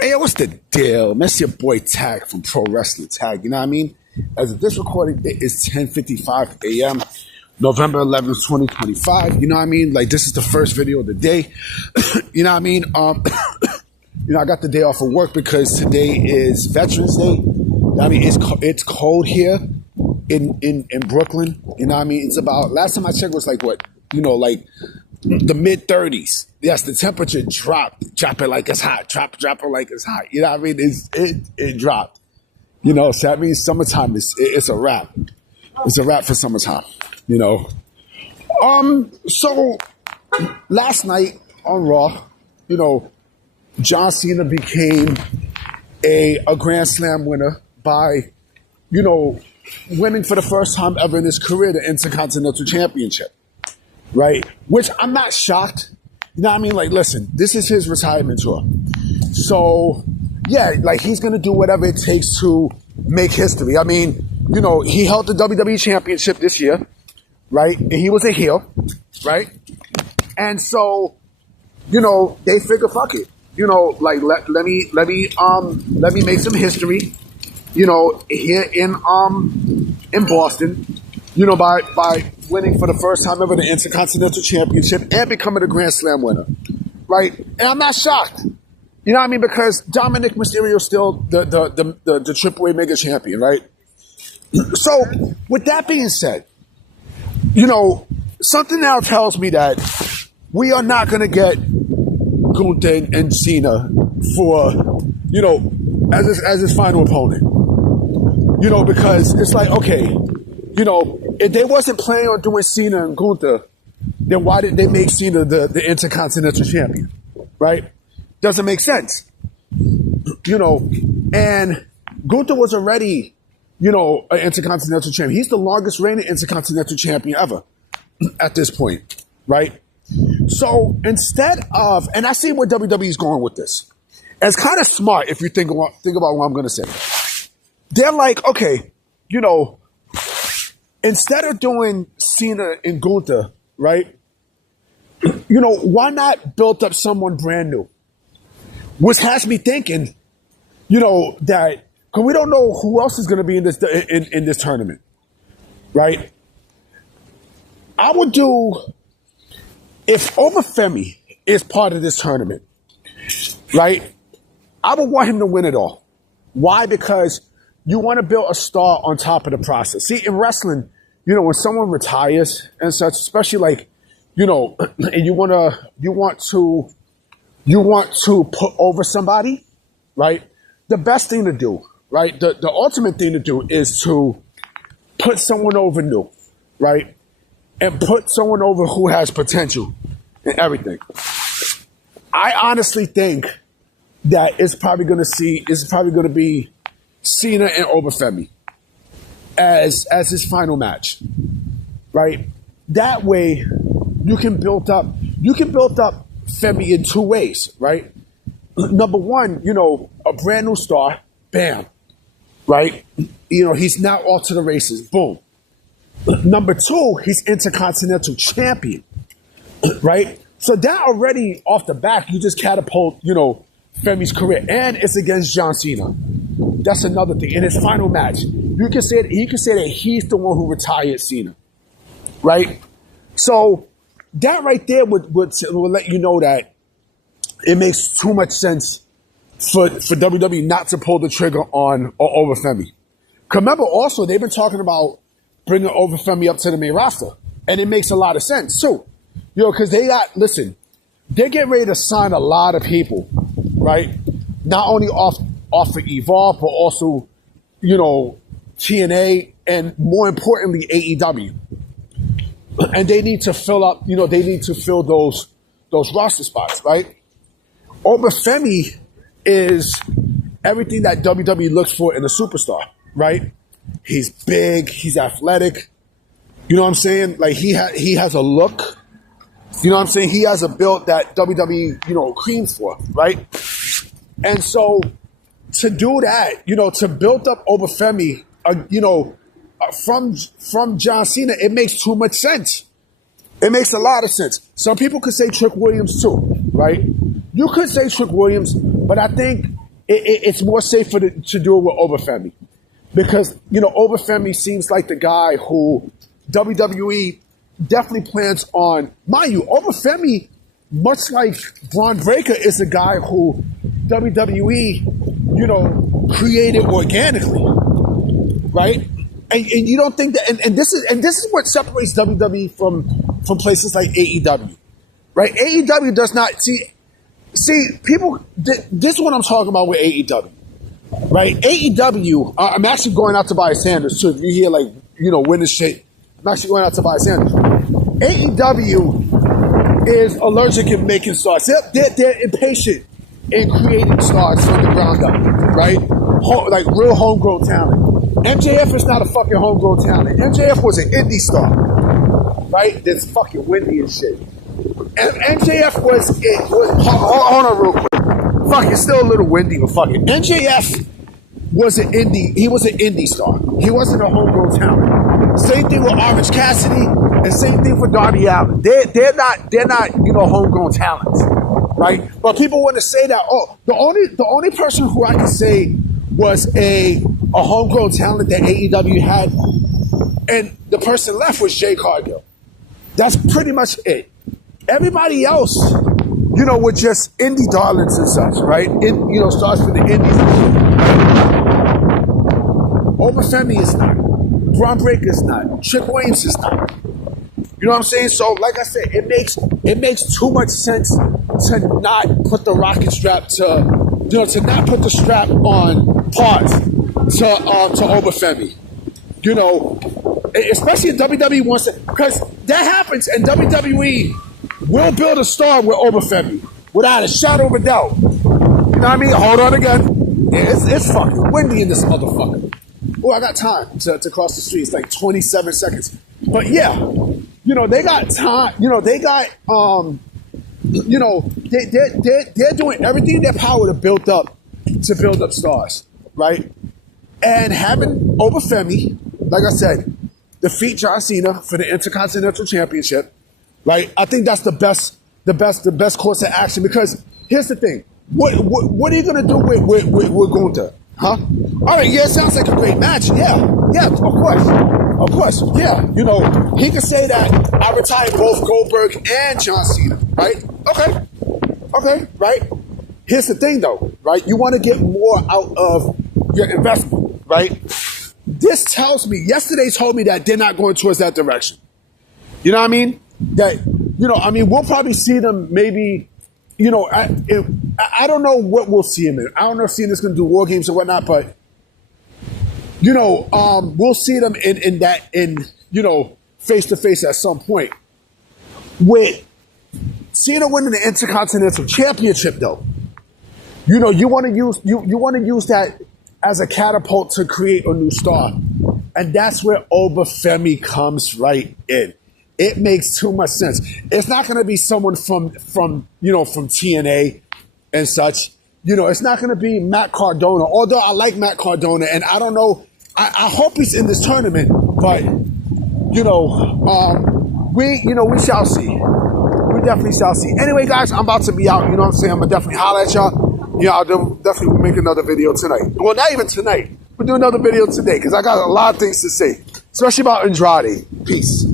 Hey, what's the deal? That's your boy Tag from Pro Wrestling Tag. You know what I mean? As of this recording, it is 10:55 a.m. November 11th, 2025. You know what I mean? Like, this is the first video of the day. You know what I mean? I got the day off of work because today is Veterans Day. You know what I mean? It's cold here in Brooklyn. You know what I mean? It's about, last time I checked was like what? Like the mid 30s. Yes, the temperature dropped. Drop it like it's hot. Drop it like it's hot. You know what I mean? It dropped. So that means summertime it's a wrap. It's a wrap for summertime. So last night on Raw, John Cena became a Grand Slam winner by, winning for the first time ever in his career the Intercontinental Championship. Right? Which I'm not shocked. You know what I mean? Like, listen, this is his retirement tour. So, yeah, like, he's going to do whatever it takes to make history. I mean, he held the WWE Championship this year, right? And he was a heel, right? And so, they figure, fuck it. Like, let me make some history, here in Boston, by winning for the first time ever the Intercontinental Championship and becoming a Grand Slam winner, right? And I'm not shocked, you know what I mean? Because Dominic Mysterio is still the AAA Mega Champion, right? So, with that being said, something now tells me that we are not going to get Gunther and Cena for, as his final opponent. Because it's like, okay, if they wasn't planning on doing Cena and Gunther, then why did they make Cena the Intercontinental Champion? Right? Doesn't make sense. And Gunther was already, an Intercontinental Champion. He's the longest reigning Intercontinental Champion ever at this point. Right? So instead of, and I see where WWE is going with this. And it's kind of smart if you think about what I'm going to say. They're like, okay, instead of doing Cena and Gunther, right? Why not build up someone brand new? Which has me thinking, that because we don't know who else is going to be in this tournament, right? I would do, if Obafemi is part of this tournament, right? I would want him to win it all. Why? Because you want to build a star on top of the process. See, in wrestling, when someone retires and such, especially like, and you want to put over somebody, right? The best thing to do, right? The ultimate thing to do is to put someone over new, right? And put someone over who has potential and everything. I honestly think that it's probably going to be Cena and Obafemi as his final match, right? That way, you can build up Femi in two ways, right? Number one, a brand new star, bam, right? He's now off to the races, boom. Number two, he's Intercontinental Champion, right? So that already off the back, you just catapult, Femi's career, and it's against John Cena. That's another thing. In his final match, he can say that he's the one who retired Cena, right? So that right there would let you know that it makes too much sense for WWE not to pull the trigger on Obafemi. Remember, also they've been talking about bringing Obafemi up to the main roster, and it makes a lot of sense too. Because they're getting ready to sign a lot of people, right? Not only off of Evolve, but also, TNA, and more importantly, AEW. And they need to fill up, they need to fill those roster spots, right? Obafemi is everything that WWE looks for in a superstar, right? He's big, he's athletic. You know what I'm saying? Like, he has a look. You know what I'm saying? He has a build that WWE, creams for, right? And so to do that, to build up Obafemi, from John Cena, it makes too much sense. It makes a lot of sense. Some people could say Trick Williams too, right? You could say Trick Williams, but I think it's more safer to do it with Obafemi. Because, Obafemi seems like the guy who WWE definitely plans on. Mind you, Obafemi, much like Braun Breaker, is a guy who WWE, created organically, right? And you don't think that, and this is what separates WWE from places like AEW, right? AEW does not see people. This is what I'm talking about with AEW. Right, AEW. I'm actually going out to buy Sanders too. If you hear winning shit, I'm actually going out to buy Sanders. AEW is allergic in making stars. They're impatient in creating stars from the ground up. Right, like real homegrown talent. MJF is not a fucking homegrown talent. MJF was an indie star. Right, that's fucking windy and shit. And MJF was hold on real quick. Fuck, it's still a little windy, but fuck it. MJF was an indie. He was an indie star. He wasn't a homegrown talent. Same thing with Orange Cassidy, and same thing for Darby Allin. They're not homegrown talents, right? But people want to say that. Oh, the only person who I can say was a homegrown talent that AEW had, and the person left was Jay Cargill. That's pretty much it. Everybody else, with just indie darlings and such, right? Stars for the indies. Obafemi is not. Braun Breaker is not. Trick Williams is not. You know what I'm saying? So, like I said, it makes too much sense to not put the rocket strap to not put the strap on pause to Obafemi. Especially if WWE wants to, because that happens, and WWE will build a star with Obafemi without a shadow of a doubt. You know what I mean? Hold on again. It's fucking windy in this motherfucker. Oh, I got time to cross the street. It's like 27 seconds. But yeah, they got time. They got they're doing everything in their power to build up stars, right? And having Obafemi, like I said, defeat John Cena for the Intercontinental Championship. Right, I think that's the best course of action, because here's the thing: what are you gonna do with Gunther? Huh? All right, yeah, it sounds like a great match. Yeah, of course, yeah. He could say that I retired both Goldberg and John Cena. Right? Okay, right. Here's the thing, though. Right, you want to get more out of your investment. Right. This tells me. Yesterday told me that they're not going towards that direction. You know what I mean? That, we'll probably see them maybe, I don't know what we'll see him in. I don't know if Cena's going to do War Games or whatnot, but, we'll see them in face-to-face at some point. With Cena winning the Intercontinental Championship, though, you want to use that as a catapult to create a new star. And that's where Obafemi comes right in. It makes too much sense. It's not going to be someone from TNA and such. It's not going to be Matt Cardona. Although I like Matt Cardona, and I don't know. I hope he's in this tournament, but we shall see. We definitely shall see. Anyway, guys, I'm about to be out. You know what I'm saying? I'm gonna definitely holler at y'all. I'll definitely make another video tonight. Well, not even tonight. We'll do another video today because I got a lot of things to say, especially about Andrade. Peace.